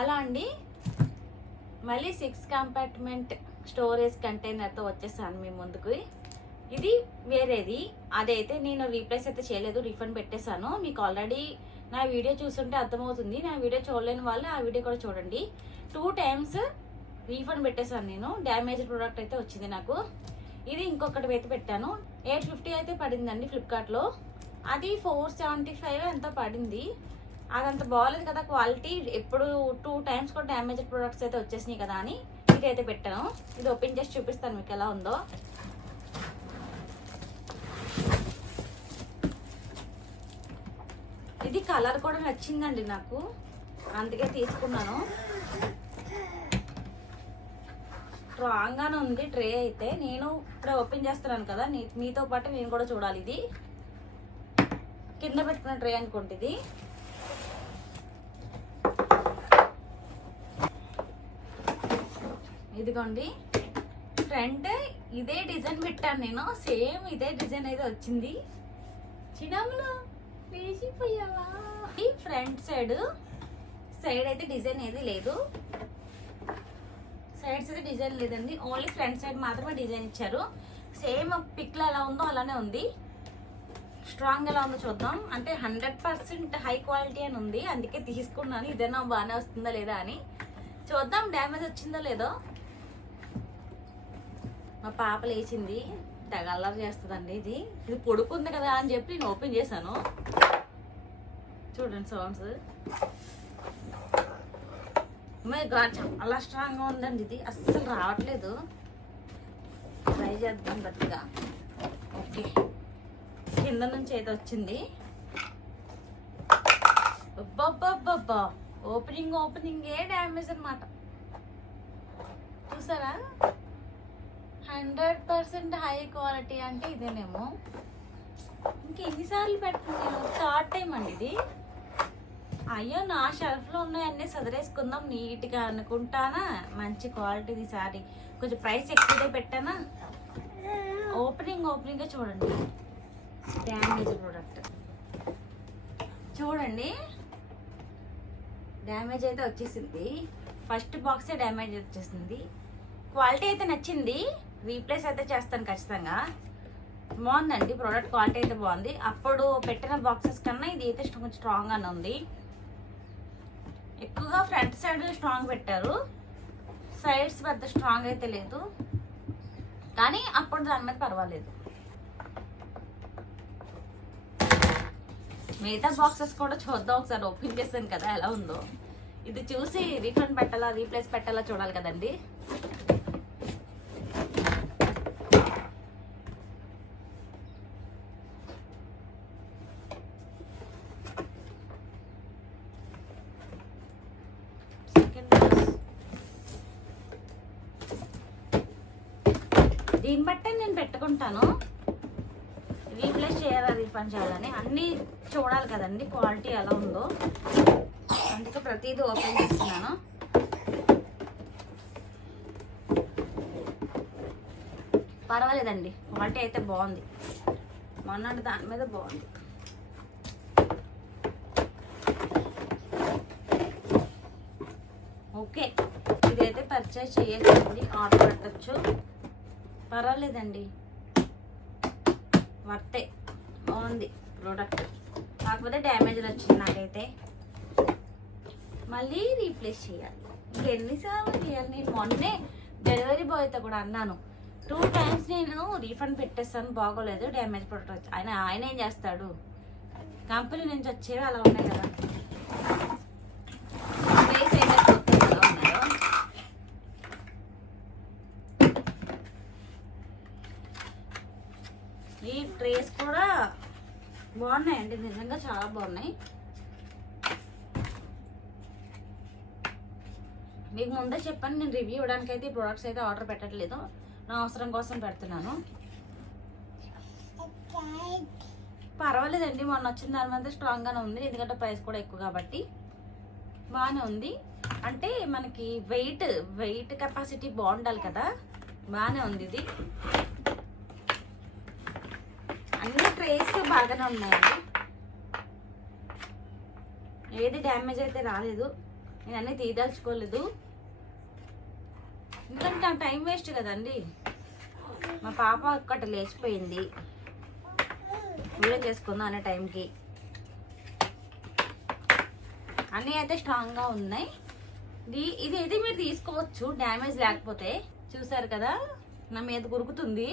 Hello అండి, మళ్ళీ 6 compartment storage కంటైనర్తో వచ్చేసాను మీ ముందుకు. ఇది వేరేది, అదైతే నేను రీప్లేస్ అయితే చేయలేదు, రిఫండ్ పెట్టేశాను. మీకు ఆల్రెడీ నా వీడియో చూస్తుంటే అర్థమవుతుంది. నా వీడియో చూడలేని వాళ్ళు ఆ వీడియో కూడా చూడండి. 2 times రీఫండ్ పెట్టేశాను నేను. డ్యామేజ్డ్ ప్రోడక్ట్ అయితే వచ్చింది నాకు. ఇది ఇంకొకటి అయితే పెట్టాను. 850 అయితే పడిందండి ఫ్లిప్కార్ట్లో. అది 475 ఎంత పడింది. అదంత బాగాలేదు కదా క్వాలిటీ. ఎప్పుడు 2 times కూడా డ్యామేజ్డ్ ప్రొడక్ట్స్ అయితే వచ్చేసినాయి కదా అని ఇదైతే పెట్టాను. ఇది ఓపెన్ చేసి చూపిస్తాను మీకు ఎలా ఉందో. ఇది కలర్ కూడా నచ్చిందండి నాకు, అందుకే తీసుకున్నాను. స్ట్రాంగ్ గానే ఉంది ట్రే అయితే. నేను ఇప్పుడే ఓపెన్ చేస్తున్నాను కదా, మీతో పాటు నేను కూడా చూడాలి. ఇది కింద పెట్టుకున్న ట్రే అనుకోండి. ఇది ఇదిగోండి, ఫ్రంట్ ఇదే డిజైన్ పెట్టాను నేను. సేమ్ ఇదే డిజైన్ అయితే వచ్చింది. చిన్నములు వేసిపోయావా? ఈ ఫ్రంట్ సైడ్ అయితే డిజైన్ ఏది లేదు. సైడ్స్ అయితే డిజైన్ లేదండి, ఓన్లీ ఫ్రంట్ సైడ్ మాత్రమే డిజైన్ ఇచ్చారు. సేమ్ పిక్లో ఎలా ఉందో అలానే ఉంది. స్ట్రాంగ్ ఎలా ఉందో చూద్దాం. అంటే 100% హై క్వాలిటీ అని ఉంది, అందుకే తీసుకున్నాను. ఇదేనా బాగానే వస్తుందా లేదా అని చూద్దాం, డ్యామేజ్ వచ్చిందో లేదో. మా పాప లేచింది, తెగల్లరి చేస్తుందండి. ఇది పొడుకుంది కదా అని చెప్పి నేను ఓపెన్ చేశాను. చూడండి సౌండ్స్. మై గాడ్, చాలా స్ట్రాంగ్గా ఉందండి. ఇది అస్సలు రావట్లేదు. ట్రై చేద్దాం గట్టిగా. ఓకే, కింద నుంచి అయితే వచ్చింది. అబ్బబ్బబ్బబ్బా, ఓపెనింగే డ్యామేజ్ అనమాట. చూసారా? 100% హై క్వాలిటీ అంటే ఇదేనేమో. ఇంకెన్నిసార్లు పెట్టుకున్నాను, 3rd time అండి ఇది. అయ్యో, నా షెల్ఫ్లో ఉన్నాయన్నీ సదరేసుకుందాం నీట్గా అనుకుంటానా. మంచి క్వాలిటీది సారీ, కొంచెం ప్రైస్ ఎక్కువగా పెట్టానా. ఓపెనింగ్ చూడండి. డ్యామేజ్ ప్రోడక్ట్ చూడండి, డ్యామేజ్ అయితే వచ్చేసింది. ఫస్ట్ బాక్సే డ్యామేజ్ వచ్చేసింది. క్వాలిటీ అయితే నచ్చింది, రీప్లేస్ అయితే చేస్తాను ఖచ్చితంగా. బాగుందండి ప్రోడక్ట్, క్వాలిటీ అయితే బాగుంది. అప్పుడు పెట్టిన బాక్సెస్ కన్నా ఇది అయితే కొంచెం స్ట్రాంగ్గానే ఉంది. ఎక్కువగా ఫ్రంట్ సైడ్ స్ట్రాంగ్ పెట్టారు, సైడ్స్ పెద్ద స్ట్రాంగ్ అయితే లేదు, కానీ అప్పుడు దాని మీద పర్వాలేదు. మిగతా బాక్సెస్ కూడా చూద్దాం ఒకసారి. ఓపెన్ చేశాను కదా ఎలా ఉందో. ఇది చూసి రీఫండ్ పెట్టాలా రీప్లేస్ పెట్టాలా చూడాలి కదండి. దీన్ని బట్టే నేను పెట్టుకుంటాను, రీప్లేస్ చేయాలా రీఫండ్ చేయాలని. అన్నీ చూడాలి కదండి క్వాలిటీ ఎలా ఉందో, అందుకే ప్రతిదీ ఓపెన్ చేస్తున్నాను. పర్వాలేదండి, క్వాలిటీ అయితే బాగుంది. మొన్నటి దాని మీద బాగుంది. ఓకే, ఇదైతే పర్చేస్ చేయొచ్చండి, ఆర్డర్ పెట్టచ్చు. పర్వాలేదండి, వర్తే, బాగుంది ప్రోడక్ట్. కాకపోతే డ్యామేజ్ వచ్చింది నాకైతే. మళ్ళీ రీప్లేస్ చేయాలి. ఇంకెన్నిసార్లు చేయాలి? నేను మొన్నే డెలివరీ బాయ్తో కూడా అన్నాను, 2 times నేను రీఫండ్ పెట్టేస్తాను, బాగోలేదు డ్యామేజ్ ప్రోడక్ట్ వచ్చి. ఆయన ఏం చేస్తాడు, కంపెనీ నుంచి వచ్చేవి అలా ఉన్నాయి కదా. ప్లేస్ ఏదైతే ఎలా ఉన్నాయో. ఈ ట్రేస్ కూడా బాగున్నాయండి, నిజంగా చాలా బాగున్నాయి. మీకు ముందే చెప్పాను, నేను రివ్యూ ఇవ్వడానికి అయితే ఈ ప్రొడక్ట్స్ అయితే ఆర్డర్ పెట్టట్లేదు, నా అవసరం కోసం పెడుతున్నాను. పర్వాలేదండి, మొన్న వచ్చిన దాని మీద స్ట్రాంగ్గానే ఉంది, ఎందుకంటే ప్రైస్ కూడా ఎక్కువ కాబట్టి బాగానే ఉంది. అంటే మనకి వెయిట్ కెపాసిటీ బాగుండాలి కదా, బాగానే ఉంది. ఇది అన్ని ట్రేస్ బాగానే ఉన్నాయండి, ఏది డ్యామేజ్ అయితే రాలేదు. నేను అన్నీ తీయదలుచుకోలేదు, ఎందుకంటే నా టైం వేస్ట్ కదండి. మా పాప ఒక్కటి లేచిపోయింది, వీడియో చేసుకుందాం అనే టైంకి. అన్నీ అయితే స్ట్రాంగ్గా ఉన్నాయి. ఇది అయితే మీరు తీసుకోవచ్చు డ్యామేజ్ లేకపోతే. చూసారు కదా నా మీద గురుకుతుంది,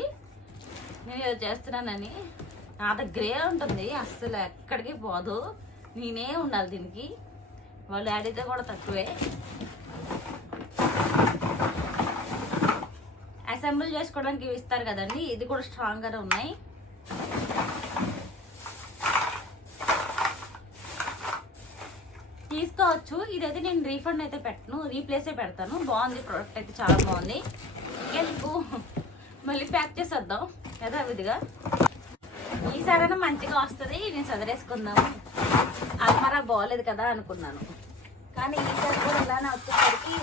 నేను ఏదో చేస్తున్నానని. నా దగ్గరే ఉంటుంది, అస్సలు ఎక్కడికి పోదు, నేనే ఉండాలి దీనికి. వాళ్ళు యాడ్ కూడా తక్కువే. అసెంబుల్ చేసుకోవడానికి ఇవి ఇస్తారు కదండి, ఇది కూడా స్ట్రాంగ్గానే ఉన్నాయి. తీసుకోవచ్చు. ఇదైతే నేను రీఫండ్ అయితే పెట్టను, రీప్లేసే పెడతాను. బాగుంది ప్రోడక్ట్ అయితే, చాలా బాగుంది. నీకు మళ్ళీ ప్యాక్ చేసేద్దాం యథావిధిగా. ఈసారైనా మంచిగా వస్తుంది, నేను చదివేసుకుందాము. అల్మరా బాగోలేదు కదా అనుకున్నాను, కానీ ఈసారి కూడా ఇలానే వచ్చేసరికి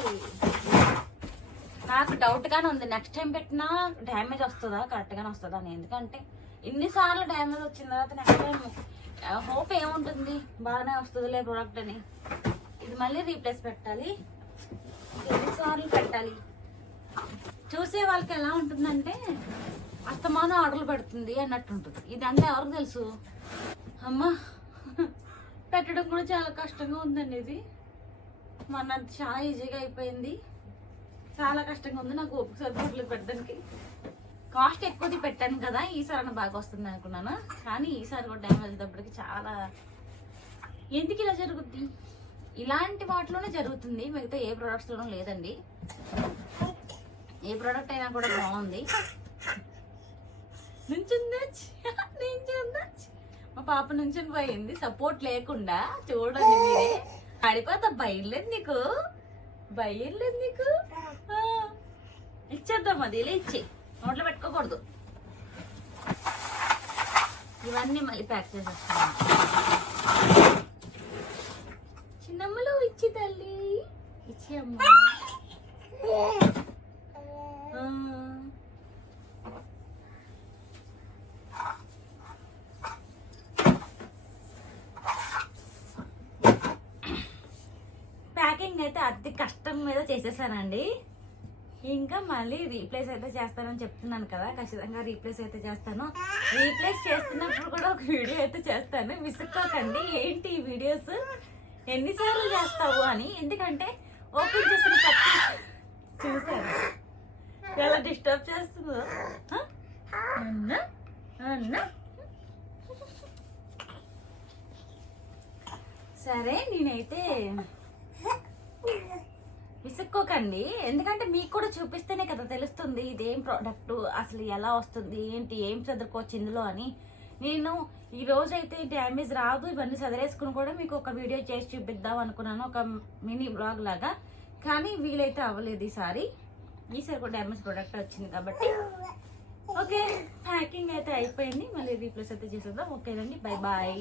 నాకు డౌట్గానే ఉంది. నెక్స్ట్ టైం పెట్టినా డ్యామేజ్ వస్తుందా, కరెక్ట్గానే వస్తుందా అని. ఎందుకంటే ఇన్నిసార్లు డ్యామేజ్ వచ్చిన తర్వాత నెక్స్ట్ టైం హోప్ ఏముంటుంది, బాగానే వస్తుందిలే ప్రోడక్ట్ అని. ఇది మళ్ళీ రీప్లేస్ పెట్టాలి, ఎన్నిసార్లు పెట్టాలి. చూసే వాళ్ళకి ఎలా ఉంటుందంటే అస్తమానం ఆర్డర్లు పెడుతుంది అన్నట్టు ఉంటుంది. ఇదంతా ఎవరికి తెలుసు. అమ్మా పెట్టడం కూడా చాలా కష్టంగా ఉందండి. ఇది మన చాలా ఈజీగా అయిపోయింది, చాలా కష్టంగా ఉంది. నాకు ఓపిక సరిపోట్లేదు పెట్టడానికి. కాస్ట్ ఎక్కువది పెట్టాను కదా, ఈసారి బాగా వస్తుంది అనుకున్నాను, కానీ ఈసారి కూడా డ్యామేజ్ అయ్యేటప్పటికి చాలా. ఎందుకు ఇలా జరుగుద్ది? ఇలాంటి వాటిలోనే జరుగుతుంది, మిగతా ఏ ప్రోడక్ట్స్లోనూ లేదండి. ఏ ప్రోడక్ట్ అయినా కూడా బాగుంది. నుంచుందచ్చు, మా పాప నుంచుని పోయింది సపోర్ట్ లేకుండా. చూడండి మీరే, పడిపోతా. భయం లేదు నీకు, భయం లేదు నీకు. ఇచ్చేద్దాం, అది ఇలా ఇచ్చి నోట్లో పెట్టుకోకూడదు. ఇవన్నీ మళ్ళీ ప్యాక్ చేసేస్తాను. చిన్నమ్మలు ఇచ్చి తల్లి, ఇచ్చి అమ్మ. ప్యాకింగ్ అయితే అతి కష్టం మీద చేసేసానండి. ఇంకా మళ్ళీ రీప్లేస్ అయితే చేస్తానని చెప్తున్నాను కదా, ఖచ్చితంగా రీప్లేస్ అయితే చేస్తాను. రీప్లేస్ చేస్తున్నప్పుడు కూడా ఒక వీడియో అయితే చేస్తాను, విసుక్కోకండి. ఏంటి ఈ వీడియోస్ ఎన్నిసార్లు చేస్తావు అని. ఎందుకంటే ఓపెన్ చేసిన పట్టి చూసాను ఎలా డిస్టర్బ్ చేస్తుందో. అన్నా అన్నా సరే, నేనైతే విసుక్కోకండి, ఎందుకంటే మీకు కూడా చూపిస్తేనే కదా తెలుస్తుంది ఇదేం ప్రోడక్ట్, అసలు ఎలా వస్తుంది, ఏంటి, ఏం చదువుకోవచ్చు ఇందులో అని. నేను ఈ రోజైతే డ్యామేజ్ రాదు, ఇవన్నీ చదివేసుకుని కూడా మీకు ఒక వీడియో చేసి చూపిద్దాం అనుకున్నాను, ఒక మినీ బ్లాగ్ లాగా. కానీ వీలైతే అవ్వలేదు ఈసారి కూడా డ్యామేజ్ ప్రోడక్ట్ వచ్చింది కాబట్టి. ఓకే, ప్యాకింగ్ అయితే అయిపోయింది, మళ్ళీ రీప్లేస్ అయితే చేసేద్దాం. ఓకేనండి, బాయ్ బాయ్.